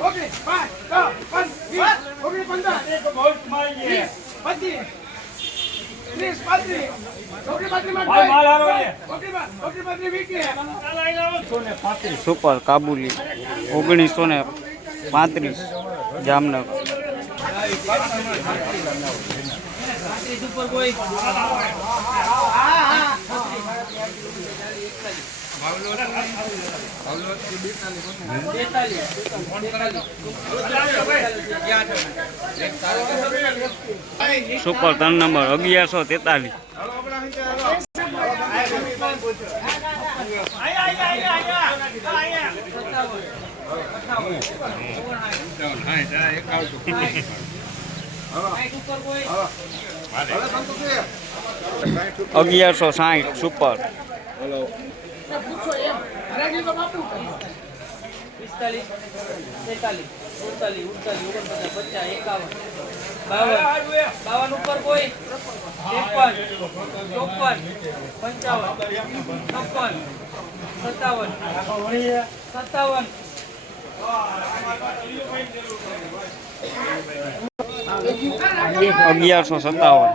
ઓગણીસ, પાંચ, ઓગણીસ, પંદર, પચીસ, ત્રીસ, પાંત્રીસ, સુપર કાબુલી ઓગણીસો ને પાંત્રીસ જામનગર સુપર ત્રણ નંબર અગિયારસો તેતાલીસ. અગિયારસો સાહીઠ સુપર. પૂછો એમ. હરાજી તો બાપુ. પિસ્તાલીસ તેતાલીસ સુડતાલીસ ઉડતાલીસ ઓગણપચાસ પચાસ એકાવન બાવન બાવન ઉપર કોઈ. ત્રેપન ચોપન પંચાવન છપ્પન સત્તાવન સત્તાવન. અગિયારસો સત્તાવન.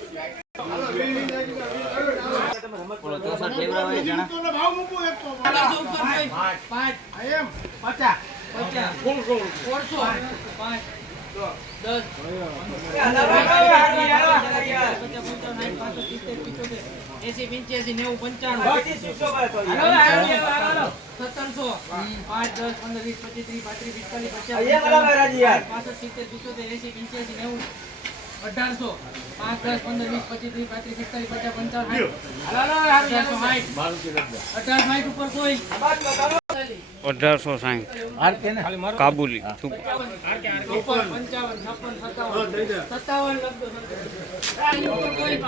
એસી પંચ્યાસી નેવું પંચાણું. સત્તરસો. પાંચ દસ પંદર વીસ પચીસ ત્રીસ પાંત્રીસ પિસ્તાલીસ પચાસ પાસઠ સિત્તેર પિત્તોતેર એસી પંચ્યાસી નેવું. અઢારસો. પાંચ દસ પંદર વીસ પચીસ ત્રીસ પાંત્રીસ પિસ્તાલીસ પચાસ પંચાવન અઢાર સાઠ. ઉપર કોઈ. અઢારસો સાઠ. કાબુલી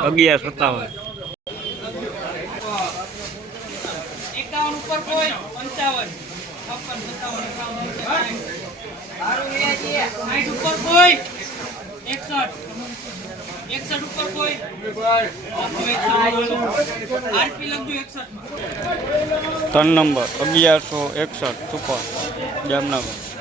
અગિયાર સત્તાવન. એકાવન ઉપર કોઈ. પંચાવન. છપ્પન સત્તાવન સાઠ ઉપર કોઈ. ત્રણ નંબર અગિયારસો એકસઠ સુપર જામનગર.